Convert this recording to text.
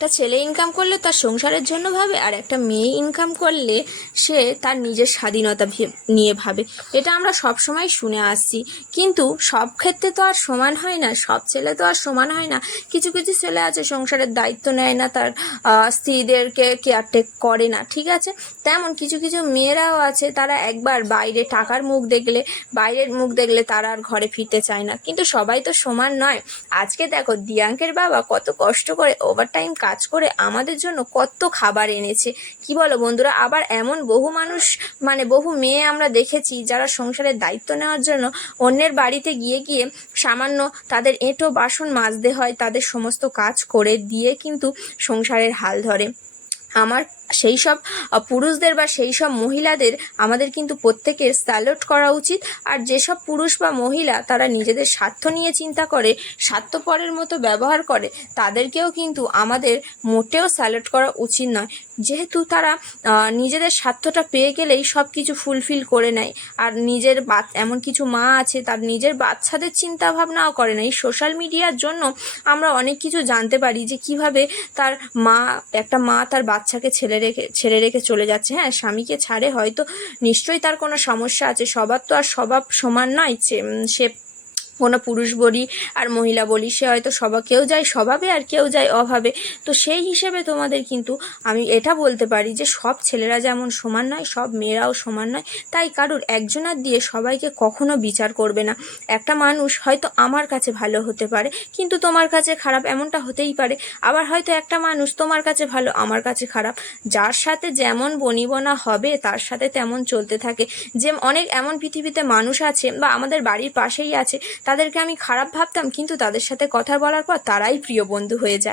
একটা ছেলে ইনকাম করলে তার সংসারের জন্য ভাবে, আর একটা মেয়ে ইনকাম করলে সে তার নিজের স্বাধীনতা নিয়ে ভাবে। এটা আমরা সব সময় শুনে আসছি। কিন্তু সব ক্ষেত্রে তো আর সমান হয় না। সব ছেলে তো আর সমান হয় না। কিছু কিছু ছেলে আছে সংসারের দায়িত্ব নেয় না, তার স্ত্রীদেরকে কেয়ারটেক করে না, ঠিক আছে? তেমন কিছু কিছু মেয়েরাও আছে, তারা একবার বাইরে টাকার মুখ দেখলে, বাইরের মুখ দেখলে তারা আর ঘরে ফিরতে চায় না। কিন্তু সবাই তো সমান নয়। আজকে দেখো, দিয়াঙ্কের বাবা কত কষ্ট করে ওভারটাইম কাজ করে আমাদের জন্য কত খাবার এনেছে। কি বলো বন্ধুরা? আবার এমন বহু মানুষ মানে বহু মেয়ে আমরা দেখেছি যারা সংসারের দায়িত্ব নেওয়ার জন্য অন্যের বাড়িতে গিয়ে গিয়ে সামান্য তাদের এঁটো বাসন মাজতে হয়, তাদের সমস্ত কাজ করে দিয়ে কিন্তু সংসারের হাল ধরে। আমার সেই সব পুরুষদের বা সেই সব মহিলাদের আমাদের কিন্তু প্রত্যেকের স্যালুট করা উচিত। আর যেসব পুরুষ বা মহিলা তারা নিজেদের স্বার্থ নিয়ে চিন্তা করে, স্বার্থপরের মতো ব্যবহার করে, তাদেরকেও কিন্তু আমাদের মোটেও স্যালুট করা উচিত নয়। যেহেতু তারা নিজেদের স্বার্থটা পেয়ে গেলেই সব কিছু ফুলফিল করে নেয়। আর নিজের বাচ এমন কিছু মা আছে, তার নিজের বাচ্চাদের চিন্তা ভাবনাও করে না। এই সোশ্যাল মিডিয়ার জন্য আমরা অনেক কিছু জানতে পারি যে কীভাবে তার মা, একটা মা তার বাচ্চাকে ছেড়ে রেখে, ছেড়ে রেখে চলে যাচ্ছে। হ্যাঁ স্বামীকে ছাড়ে হয়তো নিশ্চয়ই তার কোনো সমস্যা আছে। সবার তো আর স্বভাব সমান নয়। সে কোনো পুরুষ বলি আর মহিলা বলি, সে হয়তো সবা, কেউ যায় স্বভাবে আর কেউ যায় অভাবে। তো সেই হিসেবে তোমাদের কিন্তু আমি এটা বলতে পারি যে সব ছেলেরা যেমন সমান নয়, সব মেয়েরাও সমান নয়, তাই কারোর একজনার দিয়ে সবাইকে কখনো বিচার করবে না। একটা মানুষ হয়তো আমার কাছে ভালো হতে পারে, কিন্তু তোমার কাছে খারাপ এমনটা হতেই পারে। আবার হয়তো একটা মানুষ তোমার কাছে ভালো, আমার কাছে খারাপ। যার সাথে যেমন বনিবনা হবে, তার সাথে তেমন চলতে থাকে। যে অনেক, এমন পৃথিবীতে মানুষ আছে বা আমাদের বাড়ির পাশেই আছে তাদেরকে আমি খারাপ ভাবতাম, কিন্তু তাদের সাথে কথা বলার পর তারাই প্রিয় বন্ধু হয়ে যায়।